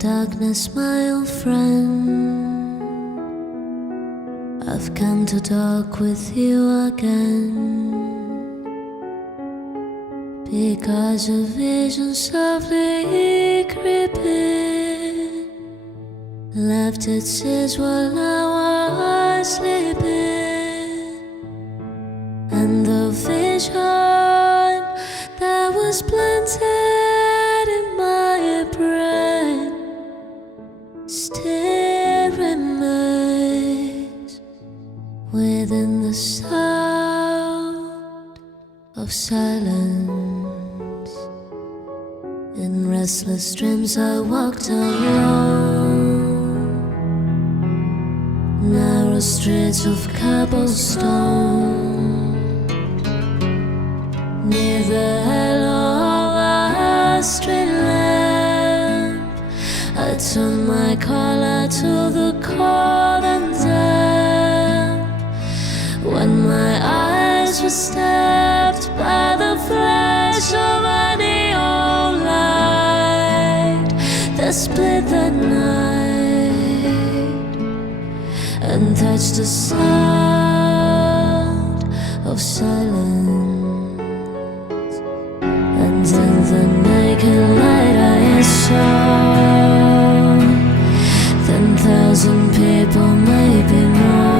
darkness, my old friend. I've come to talk with you again, because a vision softly creeping left its seeds while I was sleeping. And the vision that was planted in my brain still remains within the sound of silence. In restless dreams I walked alone, narrow streets of cobblestone. Near the halo of a street lamp, I turned my collar to the cold and damp. When my eyes were stabbed by the flash of a neon light that split the night and touched the sound of silence. And in the naked light I saw 10,000 people, maybe more.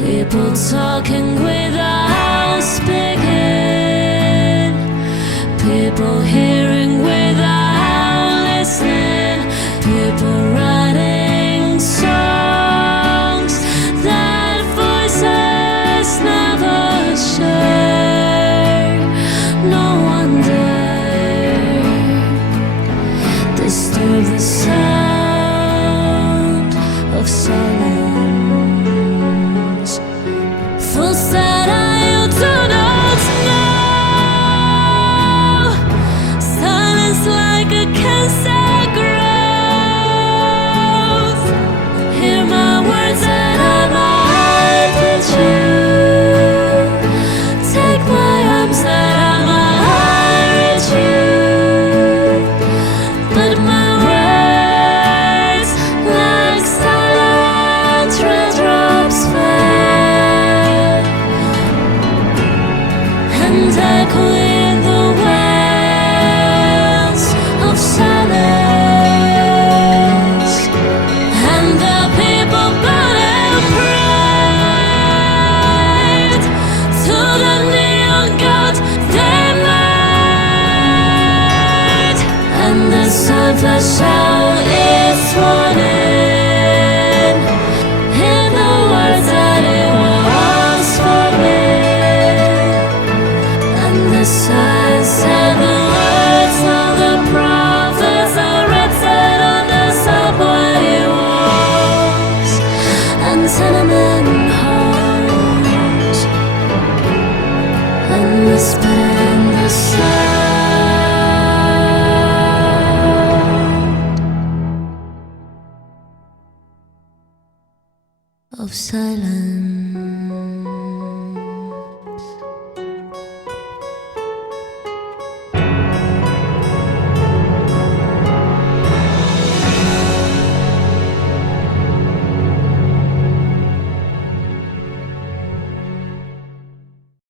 People talking without speaking, people hearing without listening, people writing songs that voices never share. No wonder disturb the sound of silence. Fools that I do not know, silence like a cancer grows. Hear my words that I might teach you, take my arms that I might reach you. But my words like silent raindrops fell and echo in the wells of silence. And the people bowed and prayed to the neon god they made. And the sun flashed out its warning in the words that it was spoken. And the signs and the words of the prophets are written on the subway walls and tenement halls, and whispered in the sound of silence.